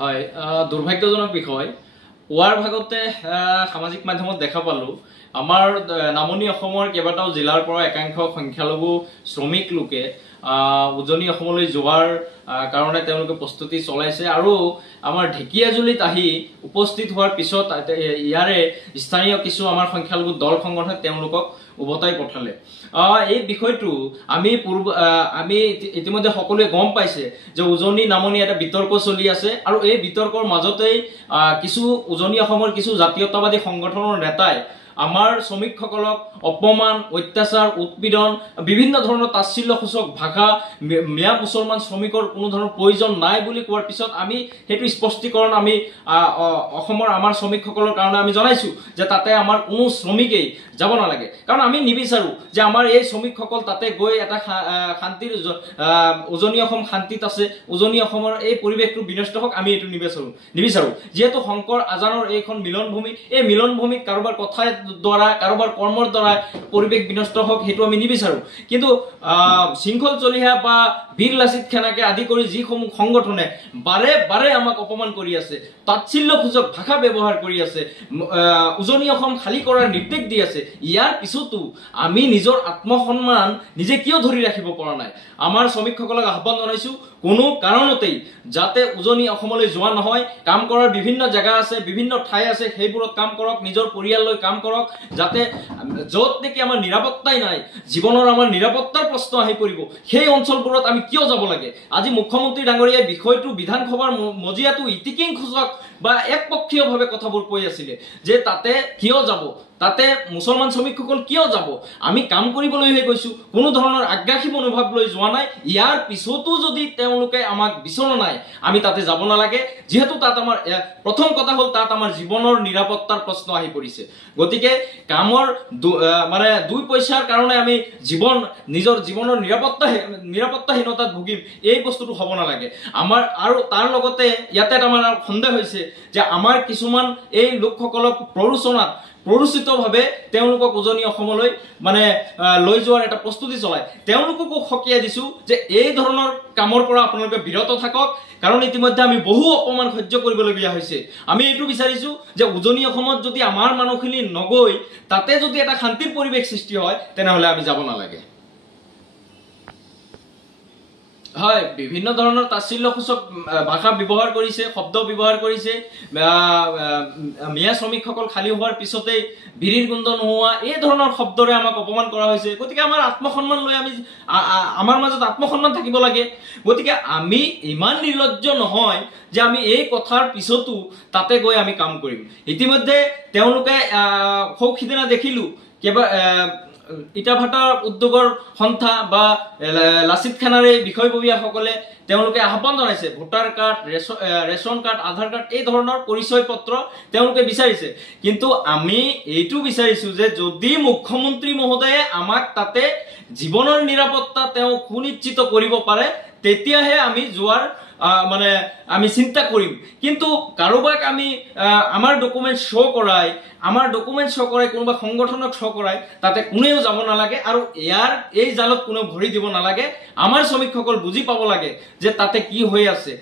হয়, দুৰ্ভাগ্যজনক বিষয়। পুৱাৰ ভাগতে সামাজিক মাধ্যমত দেখা পালোঁ আমাৰ নামনি অসমৰ কেইবাটাও জিলাৰ পৰা একাংশ সংখ্যালঘু শ্ৰমিক লোকে উজনি অসমলৈ যোৱাৰ কাৰণে তেওঁলোকে প্ৰস্তুতি চলাইছে আৰু আমাৰ ঢেকীয়াজুলিত আহি উপস্থিত হোৱাৰ পিছত ইয়াৰে স্থানীয় কিছু আমাৰ সংখ্যালঘু দল সংগঠনে তেওঁলোকক উভতাই পঠালে। এই বিষয়টো আমি ইতিমধ্যে সকলোৱে গম পাইছে যে উজনি নামনি এটা বিতৰ্ক চলি আছে আৰু এই বিতৰ্কৰ মাজতেই কিছু উজনি অসমৰ কিছু জাতীয়তাবাদী সংগঠনৰ নেতাই আমাৰ শ্ৰমিকসকলক অপমান, অত্যাচাৰ, উৎপীড়ন, বিভিন্ন ধৰণৰ তাচ্ছিল্যসূচক ভাষা, মিয়া মুছলমান শ্ৰমিকৰ কোনো ধৰণৰ প্ৰয়োজন নাই বুলি কোৱাৰ পিছত আমি সেইটো স্পষ্টীকৰণ আমি অসমৰ আমাৰ শ্ৰমিকসকলৰ কাৰণে আমি জনাইছোঁ যে তাতে আমাৰ কোনো শ্ৰমিকেই যাব নালাগে। কাৰণ আমি নিবিচাৰোঁ যে আমাৰ এই শ্ৰমিকসকল তাতে গৈ এটা শান্তিৰ উজনি অসম শান্তিত আছে, উজনি অসমৰ এই পৰিৱেশটো বিনষ্ট হওক, আমি এইটো নিবিচাৰোঁ। যিহেতু শংকৰ আজানৰ এইখন মিলনভূমি, এই মিলনভূমিত কাৰোবাৰ কথাৰ দ্বাৰা, কাৰোবাৰ কৰ্মৰ দ্বাৰা পৰিৱেশ বিনষ্ট হওক সেইটো আমি নিবিচাৰোঁ। কিন্তু শৃংখল চলিহা বা বীৰ লাচিত খানাকে আদি কৰি যিসমূহ সংগঠনে বাৰে বাৰে আমাক অপমান কৰি আছে, তাচ্ছিল্যসূচক ভাষা ব্যৱহাৰ কৰি আছে, উজনি অসম খালী কৰাৰ নিৰ্দেশ দি আছে, ইয়াৰ পিছতো আমি নিজৰ আত্মসন্মান নিজে কিয় ধৰি ৰাখিব পৰা নাই? আমাৰ শ্ৰমিকসকলক আহ্বান জনাইছোঁ, কোনো কাৰণতেই যাতে উজনি অসমলৈ যোৱা নহয়। কাম কৰাৰ বিভিন্ন জেগা আছে, বিভিন্ন ঠাই আছে, সেইবোৰত কাম কৰক, নিজৰ পৰিয়াললৈ কাম কৰক, যাতে য'ত নেকি আমাৰ নিৰাপত্তাই নাই, জীৱনৰ আমাৰ নিৰাপত্তাৰ প্ৰশ্ন আহি পৰিব, সেই অঞ্চলবোৰত আমি কিয় যাব লাগে? আজি মুখ্যমন্ত্ৰী ডাঙৰীয়াই বিষয়টো বিধানসভাৰ মজিয়াটো ইতিকিংসূচক বা একপক্ষীয়ভাৱে কথাবোৰ কৈ আছিলে যে তাতে কিয় যাব, তাতে মুছলমান শ্ৰমিকসকল কিয় যাব? আমি কাম কৰিবলৈহে গৈছোঁ, কোনো ধৰণৰ আগ্ৰাসী মনোভাৱ লৈ যোৱা নাই। ইয়াৰ পিছতো যদি তেওঁলোকে আমাক বিচৰা নাই, আমি তাতে যাব নালাগে। যিহেতু তাত আমাৰ প্ৰথম কথা হ'ল তাত আমাৰ জীৱনৰ নিৰাপত্তাৰ প্ৰশ্ন আহি পৰিছে। গতিকে কামৰ দুই পইচাৰ কাৰণে আমি নিজৰ জীৱনৰ নিৰাপত্তাহীনতাত ভুগিম, এই বস্তুটো হ'ব নালাগে আমাৰ। আৰু তাৰ লগতে ইয়াতে আমাৰ সন্দেহ হৈছে যে আমাৰ কিছুমান এই লোকসকলক প্ৰৰোচিতভাৱে তেওঁলোকক উজনি অসমলৈ লৈ যোৱাৰ এটা প্ৰস্তুতি চলায়। তেওঁলোককো সকীয়াই দিছোঁ যে এই ধৰণৰ কামৰ পৰা আপোনালোকে বিৰত থাকক, কাৰণ ইতিমধ্যে আমি বহু অপমান সহ্য কৰিবলগীয়া হৈছে। আমি এইটো বিচাৰিছোঁ যে উজনি অসমত যদি আমাৰ মানুহখিনি নগৈ তাতে যদি এটা শান্তিৰ পৰিৱেশ সৃষ্টি হয়, তেনেহ'লে আমি যাব নালাগে। হয়, বিভিন্ন ধৰণৰ তাচ্ছিল্যসূচক ভাষা ব্যৱহাৰ কৰিছে, শব্দ ব্যৱহাৰ কৰিছে। মিয়া শ্ৰমিকসকল খালী হোৱাৰ পিছতেই বিৰিৰ গোন্ধ নোহোৱা, এই ধৰণৰ শব্দৰে আমাক অপমান কৰা হৈছে। গতিকে আমাৰ আত্মসন্মান লৈ আমাৰ মাজত আত্মসন্মান থাকিব লাগে। গতিকে আমি ইমান নিৰ্লজ্জ নহয় যে আমি এই কথাৰ পিছতো তাতে গৈ আমি কাম কৰিম। ইতিমধ্যে তেওঁলোকে সিদিনা দেখিলোঁ ইটা ভাটা উদ্যোগৰ সন্থা বা লাচিত খানাৰে বিষয়ববীয়াসকলে তেওঁলোকে আহ্বান জনাইছে, ভোটাৰ কাৰ্ড, ৰেচন কাৰ্ড, আধাৰ কাৰ্ড, এই ধৰণৰ পৰিচয় পত্ৰ তেওঁলোকে বিচাৰিছে। কিন্তু আমি এইটো বিচাৰিছোঁ যে যদি মুখ্যমন্ত্ৰী মহোদয়ে আমাক তাতে জীৱনৰ নিৰাপত্তা তেওঁ সুনিশ্চিত কৰিব পাৰে, তেতিয়াহে আমি যোৱাৰ আমি চিন্তা কৰিম। কিন্তু কাৰোবাক আমি আমাৰ ডকুমেণ্ট শ্ব' কৰাই কোনোবা সংগঠনক শ্ব' কৰাই তাতে কোনেও যাব নালাগে আৰু এই জালত কোনেও ভৰি দিব নালাগে। আমাৰ শ্ৰমিকসকল বুজি পাব লাগে যে তাতে কি হৈ আছে।